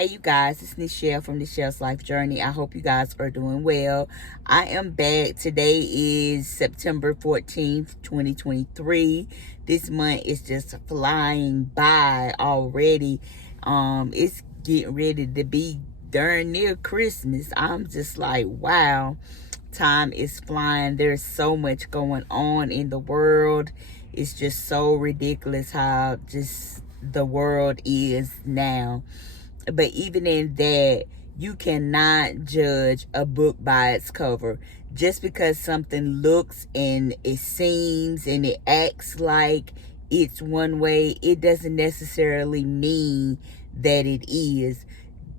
Hey you guys, it's Nichelle from Nichelle's Life Journey. I hope you guys are doing well. I am back. Today is September 14th, 2023. This month is just flying by already. It's getting ready to be darn near Christmas. I'm just like, wow, time is flying. There's so much going on in the world. It's just so ridiculous how just the world is now. But even in that, you cannot judge a book by its cover. Just because something looks and it seems and it acts like it's one way, it doesn't necessarily mean that it is.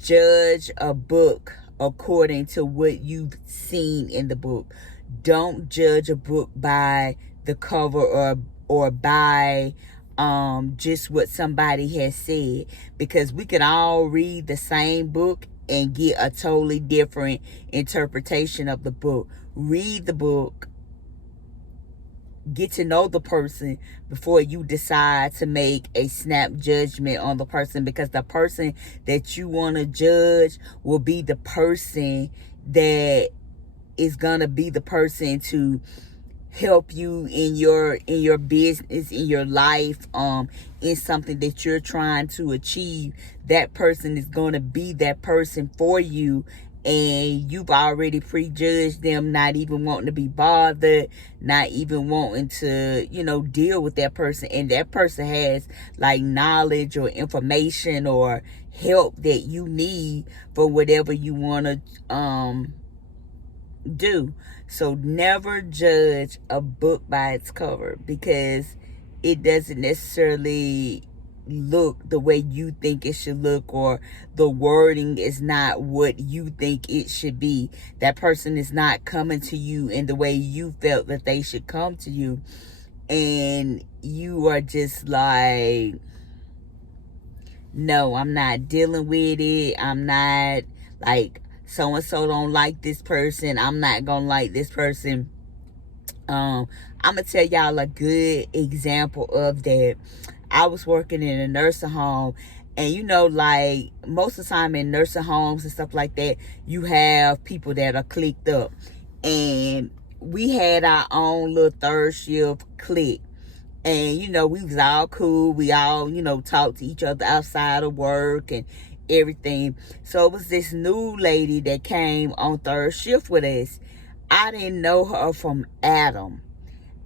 Judge a book according to what you've seen in the book. Don't judge a book by the cover or by just what somebody has said, because we can all read the same book and get a totally different interpretation of the book. Read the book, get to know the person before you decide to make a snap judgment on the person, because the person that you want to judge will be the person that is gonna be the person to help you in your business, in your life, in something that you're trying to achieve. That person is going to be that person for you, and you've already prejudged them, not even wanting to be bothered, not even wanting to, deal with that person. And that person has like knowledge or information or help that you need for whatever you want to do. So never judge a book by its cover, because it doesn't necessarily look the way you think it should look, or the wording is not what you think it should be. That person is not coming to you in the way you felt that they should come to you, and you are just like, no, I'm not dealing with it. I'm not, like, so-and-so don't like this person, I'm not gonna like this person. I'm gonna tell y'all a good example of that. I was working in a nursing home, and like most of the time in nursing homes and stuff like that, you have people that are clicked up, and we had our own little third shift clique. And we was all cool, we all talked to each other outside of work and everything. So it was this new lady that came on third shift with us. I didn't know her from Adam.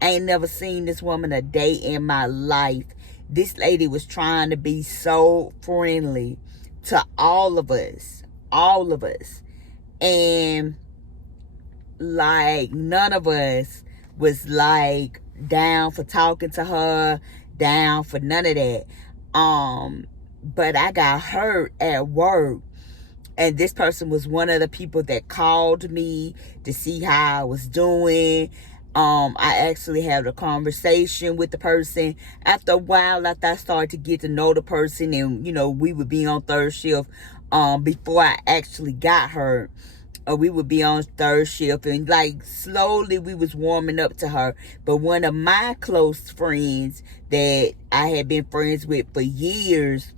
I ain't never seen this woman a day in my life. This lady was trying to be so friendly to all of us, and like none of us was like down for talking to her, down for none of that. But I got hurt at work, and this person was one of the people that called me to see how I was doing. I actually had a conversation with the person. After a while, after I started to get to know the person, and we would be on third shift, before I actually got hurt, we would be on third shift, and like slowly we was warming up to her. But one of my close friends that I had been friends with for years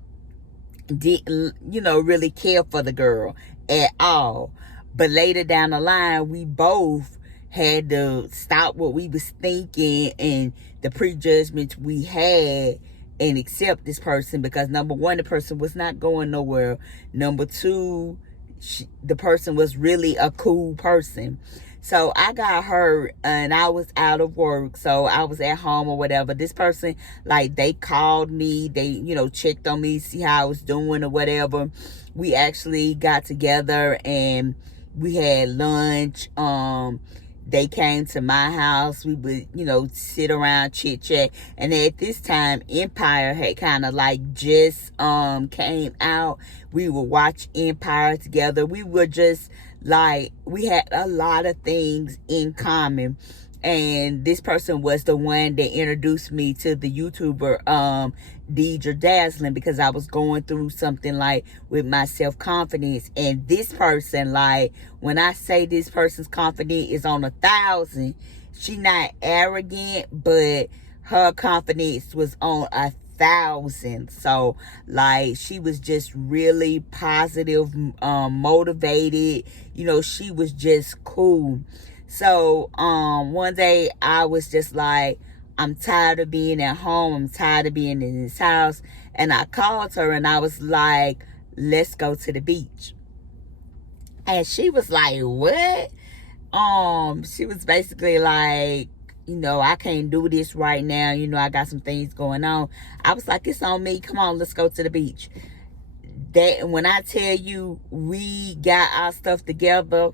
didn't really care for the girl at all. But later down the line, we both had to stop what we was thinking and the prejudgments we had, and accept this person, because number one, the person was not going nowhere. Number two, the person was really a cool person. So I got hurt and I was out of work, so I was at home or whatever. This person, like, they called me, they checked on me, see how I was doing or whatever. We actually got together and we had lunch. They came to my house. We would sit around, chit chat. And at this time, Empire had kind of like just came out. We would watch Empire together. We were just like, we had a lot of things in common. And this person was the one that introduced me to the YouTuber Deidre Dazzling, because I was going through something like with my self-confidence. And this person, like, when I say this person's confidence is on 1,000, she not arrogant, but her confidence was on thousands. So like she was just really positive, motivated. You know, she was just cool. So one day I was just like, I'm tired of being at home. I'm tired of being in this house. And I called her and I was like, let's go to the beach. And she was like, what? She was basically like, you know, I can't do this right now. You know, I got some things going on. I was like, it's on me. Come on, let's go to the beach. That when I tell you, we got our stuff together,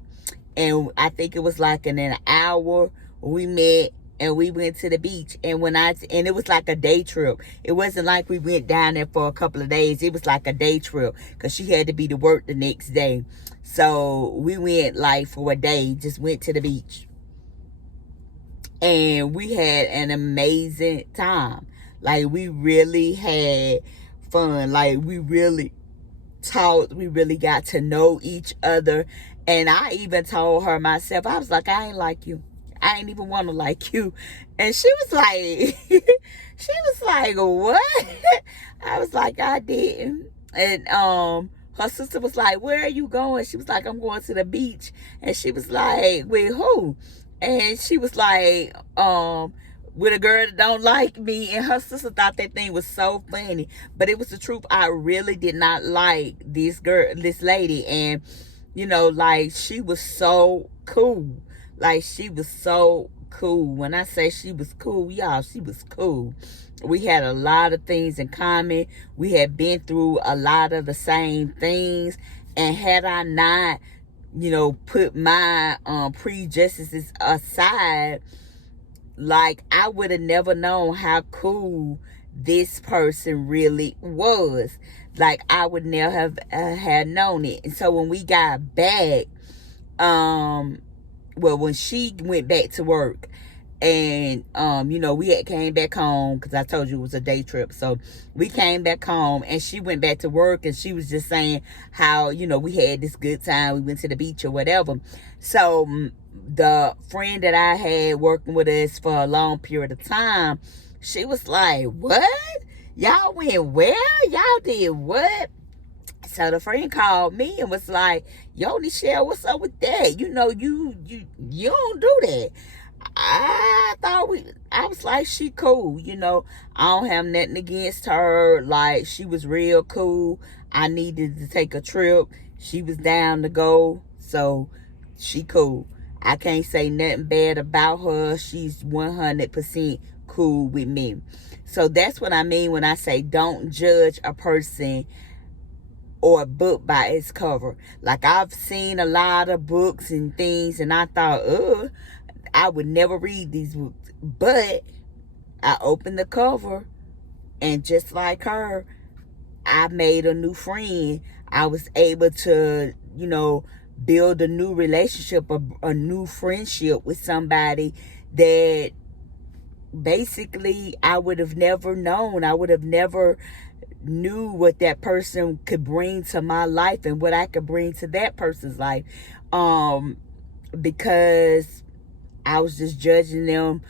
and I think it was like in an hour we met and we went to the beach. And and it was like a day trip. It wasn't like we went down there for a couple of days. It was like a day trip because she had to be to work the next day. So we went like for a day, just went to the beach. And we had an amazing time. Like we really had fun. Like we really talked. We really got to know each other. And I even told her myself, I was like, I ain't like you. I ain't even want to like you. And she was like, she was like, what? I was like, I didn't. And her sister was like, where are you going? She was like, I'm going to the beach. And she was like, with who? And she was like, with a girl that don't like me. And her sister thought that thing was so funny. But it was the truth. I really did not like this girl, this lady. And, you know, like, she was so cool. Like, she was so cool. When I say she was cool, y'all, she was cool. We had a lot of things in common. We had been through a lot of the same things. And had I not, you know, put my prejudices aside, like, I would have never known how cool this person really was. Like, I would never have had known it. And so when we got back, well, when she went back to work, and you know, we had came back home because I told you it was a day trip. So we came back home and she went back to work, and she was just saying how, you know, we had this good time. We went to the beach or whatever. So the friend that I had working with us for a long period of time, she was like, what? Y'all went where? Y'all did what? So the friend called me and was like, yo, Nichelle, what's up with that? You know, you don't do that. I was like, she cool, you know. I don't have nothing against her. Like, she was real cool. I needed to take a trip. She was down to go. So she cool. I can't say nothing bad about her. She's 100% cool with me. So that's what I mean when I say don't judge a person or a book by its cover. Like, I've seen a lot of books and things, and I thought, I would never read these books. But I opened the cover, and just like her, I made a new friend. I was able to, you know, build a new relationship, a new friendship with somebody that basically I would have never known. I would have never knew what that person could bring to my life and what I could bring to that person's life, because I was just judging them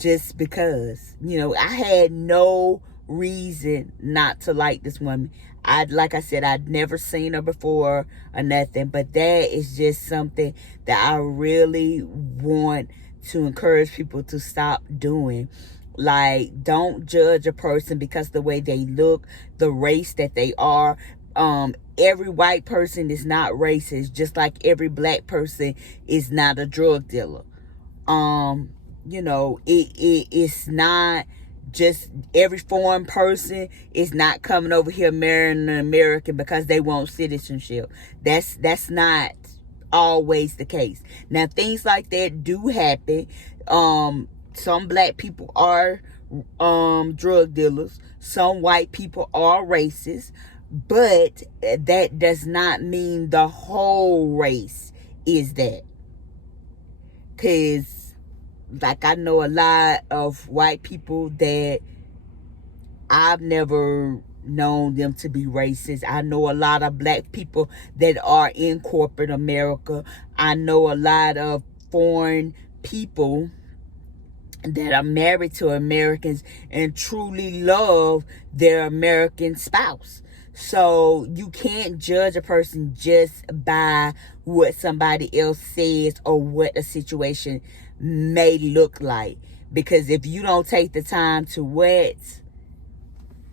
just because, you know, I had no reason not to like this woman. Like I said, I'd never seen her before or nothing, but that is just something that I really want to encourage people to stop doing. Like, don't judge a person because the way they look, the race that they are. Every white person is not racist, just like every black person is not a drug dealer. You know, it's not just every foreign person is not coming over here marrying an American because they want citizenship. That's not always the case. Now, things like that do happen. Some black people are drug dealers. Some white people are racist. But that does not mean the whole race is that. Because, like, I know a lot of white people that I've never known them to be racist. I know a lot of black people that are in corporate America. I know a lot of foreign people that are married to Americans and truly love their American spouse. So you can't judge a person just by what somebody else says or what a situation may look like. Because if you don't take the time to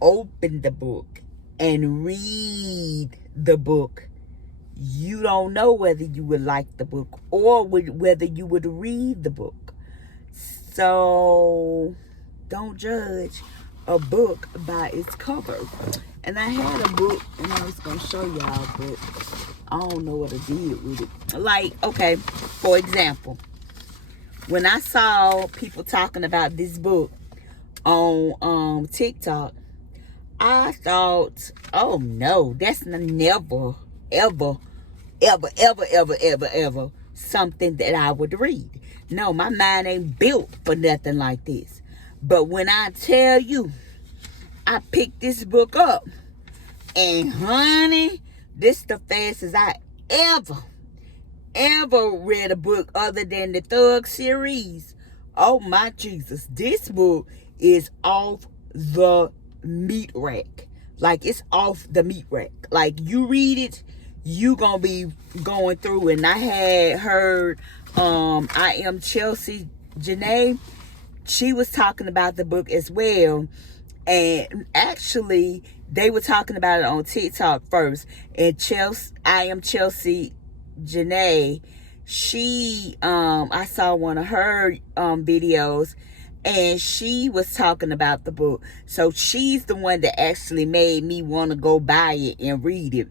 open the book and read the book, you don't know whether you would like the book or whether you would read the book. So don't judge a book by its cover. And I had a book and I was going to show y'all, but I don't know what I did with it. Like, okay, for example, when I saw people talking about this book on TikTok, I thought, oh no, that's never, ever, ever, ever, ever, ever, ever something that I would read. No, my mind ain't built for nothing like this. But when I tell you, I picked this book up, and honey, this the fastest I ever read a book other than the Thug series. Oh my Jesus, this book is off the meat rack. Like, it's off the meat rack. Like, you read it, you gonna be going through. And I had heard I Am Chelsea Janae, she was talking about the book as well. And actually, they were talking about it on TikTok first. And I Am Chelsea Janae, she I saw one of her videos, and she was talking about the book. So she's the one that actually made me want to go buy it and read it.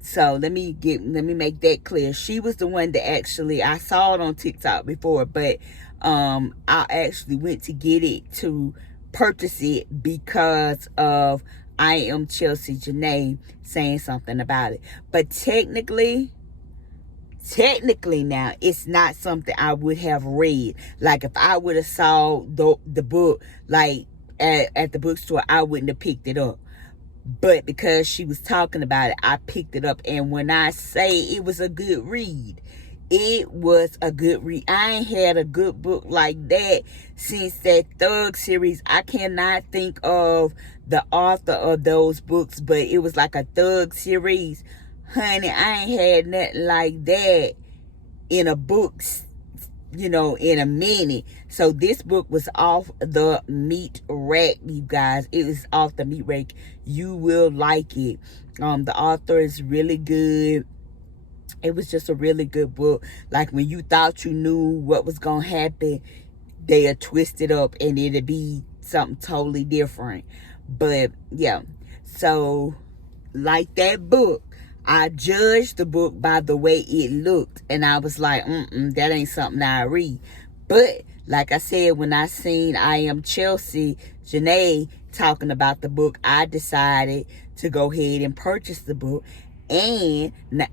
So let me make that clear. She was the one that actually, I saw it on TikTok before, but I actually went to get it, to purchase it, because of I Am Chelsea Janae saying something about it. But technically now, it's not something I would have read. Like, if I would have saw the book like at the bookstore, I wouldn't have picked it up. But because she was talking about it, I picked it up. And when I say it was a good read, it was a good read. I ain't had a good book like that since that Thug series. I cannot think of the author of those books, but it was like a Thug series. Honey, I ain't had nothing like that in a book, in a minute. So this book was off the meat rack, you guys. It is off the meat rack. You will like it. The author is really good. It was just a really good book. Like, when you thought you knew what was gonna happen, they'll twist it up and it'll be something totally different. But yeah, so like that book, I judged the book by the way it looked, and I was like, that ain't something I read. But like I said, when I seen I Am Chelsea Janae talking about the book, I decided to go ahead and purchase the book. And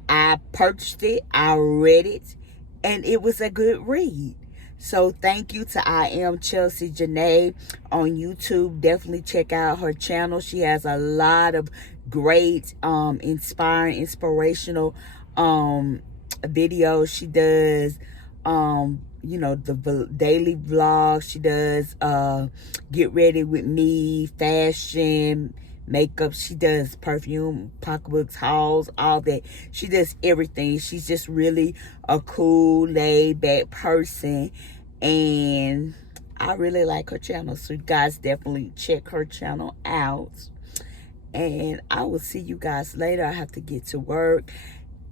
I purchased it, I read it, and it was a good read. So thank you to I Am Chelsea Janae on YouTube. Definitely check out her channel. She has a lot of great, inspiring, inspirational videos. She does, the daily vlogs. She does get ready with me, fashion, makeup. She does perfume, pocketbooks, hauls, all that. She does everything. She's just really a cool, laid back person, and I really like her channel. So you guys definitely check her channel out, and I will see you guys later. I have to get to work.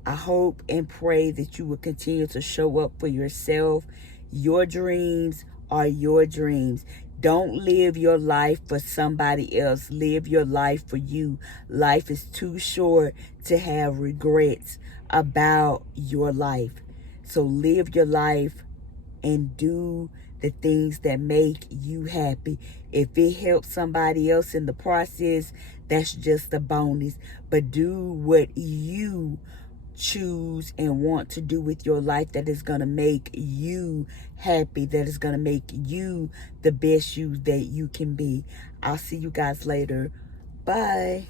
I hope and pray that you will continue to show up for yourself. Your dreams are your dreams. Don't live your life for somebody else. Live your life for you. Life is too short to have regrets about your life. So live your life and do the things that make you happy. If it helps somebody else in the process, that's just a bonus. But do what you choose and want to do with your life that is going to make you happy, that is going to make you the best you that you can be. I'll see you guys later. Bye.